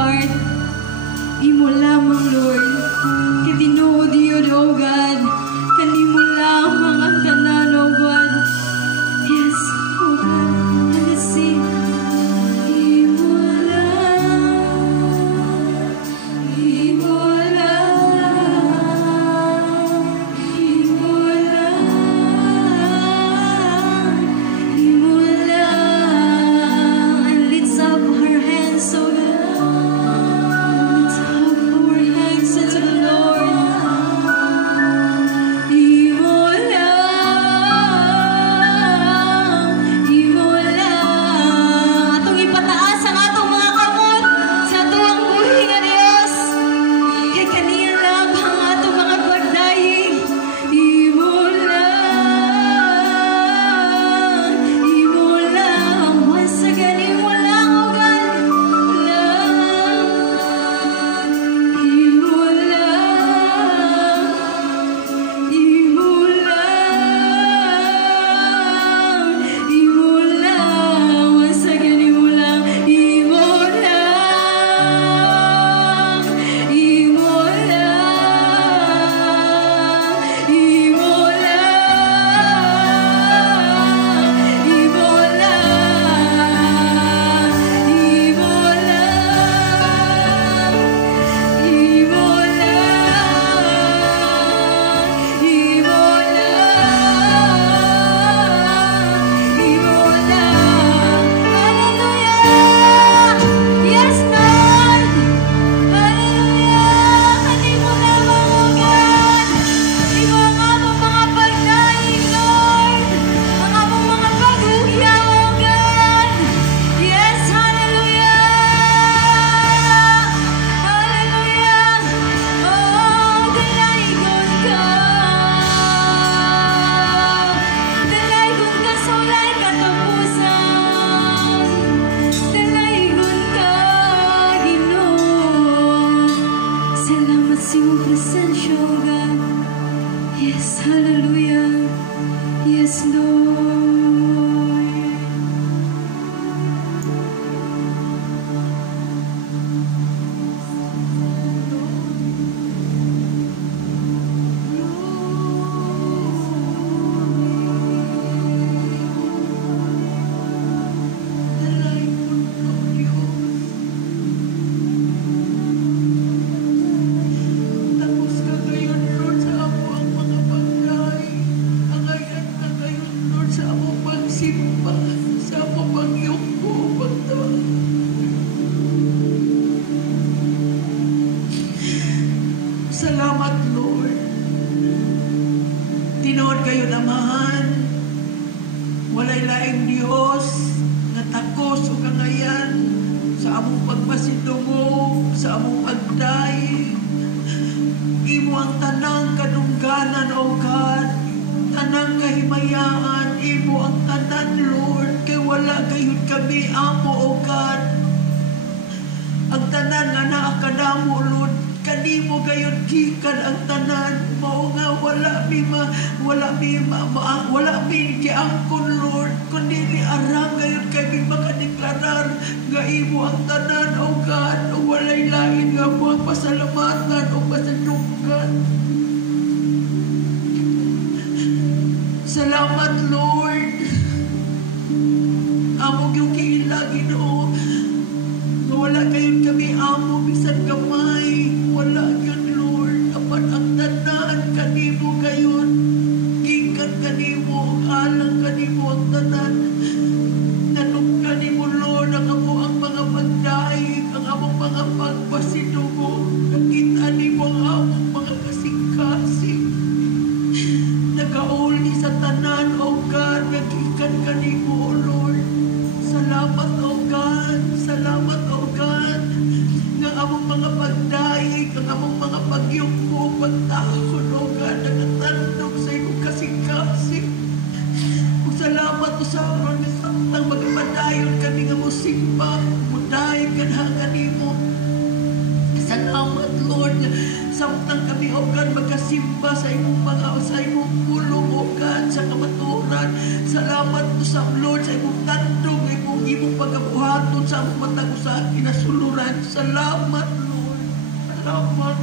part. Imo lamang, Lord. Katinuod yun, O God. Kanimo lamang ang tanan, O God. Yes, O God. And let's sing. Imo lang. Imo lang. Imo lang. Imo lang. And let's up our hands, O God. Salamat, Lord. Tinood kayo namahan. Walay laing Dios nga takos o kangayan sa among pagpasidungo, sa among pagday. Imo ang tanang kadungganan, O God. Tanang kahimayaan. Imo ang tanan, Lord. Kay wala gayud kami amo, O God. Ang tanan nga naa kadamo, Lord. Kanimo gayon gikan ang tanan. Mao nga wala mi giangkon, Lord, kundi ni arang gayon kay makadeklarar nga imo ang tanan, O God. Walay lain nga mo ang pasalamatan o pasadukan. Salamat, Lord. Amo yung kiila, Ginoo. Wala gayon kami amo bisan gamay. Wala yun, Lord. Apan ang tanan kanimo gayon. Gikan kanimo, alang kanimo ang tanan. Nanong kanimo, Lord, ang ang mga pagdaig, ang among mga pagpasidungo. Nakita nimo ang among mga kasing-kasing. Nagauli sa tanan, O God. Nagikan kanimo, O Lord. Salamat, O God. Salamat, O God. Ng among mga pagdaig, ang among mga pagyuko, pagtahon, O God, nagatandog sa iyong kasing-kasing. Kung salamat o sa aron na samtang magpadayon kami nga musimba, mudayon kanhangan nimo. Salamat, Lord, samtang kami, O God, magkasimba sa imong pulong, O God, sa kamaturan. Salamat po sa Lord, sa imong tandog, imong pagkabuhaton sa among matag usa kinasuluran. Salamat, Lord. Salamat.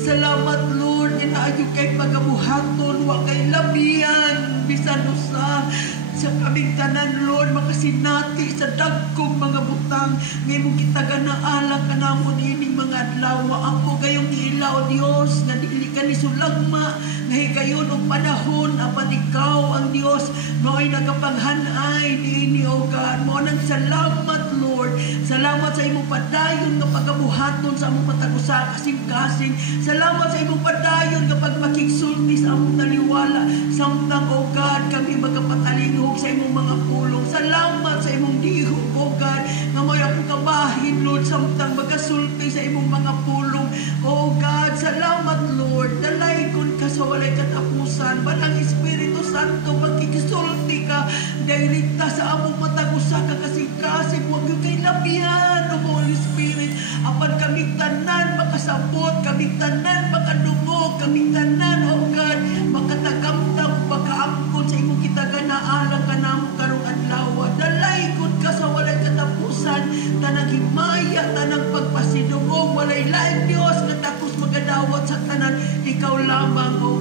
Salamat, Lord. Ginaayo kay pagabuhaton, wa kay labian, bisan usa sa kaming tanan, Lord, makasinati sa dagkong mga butang ngayon kita ganaala ka namon ining mga adlaw. Ako kayong ilaw, Dios, nga dili ka ni sulagma ngayon kayo ng panahon apan ikaw ang Dios nooy nagapanghanay niini, O God. Mo nang salamat, Lord. Salamat sa imong padayon nga pagabuhaton sa among matagusa kasing-kasing. Salamat sa imong padayon nga pagmakigsulti sa among taliwala samtang, O God, kami magkapatalingog sa imong mga pulong. Salamat sa imong dihog, O God, nga may akong kabahin, Lord, samtang magkasulti sa imong mga pulong. O God, salamat, Lord. Dalay kun ka sa walay katapusan. Balang Espiritu Santo, magkikisulti ka direkta sa among matagusa ka kasing-kasing. Huwag yung kay labihan, O Holy Spirit. Apan kaming tanan makasabot, kaming tanan makadungog, kaming tanan, O God, makatagamtang pagkaangkon sa imong kitaganaala ka namo karong adlaw. Dalay kun ka sa walay katapusan, tanang himaya, tanang pagpasidungog, walay laing Dios nga takos magadawat sa tanan. Ikaw lamang, O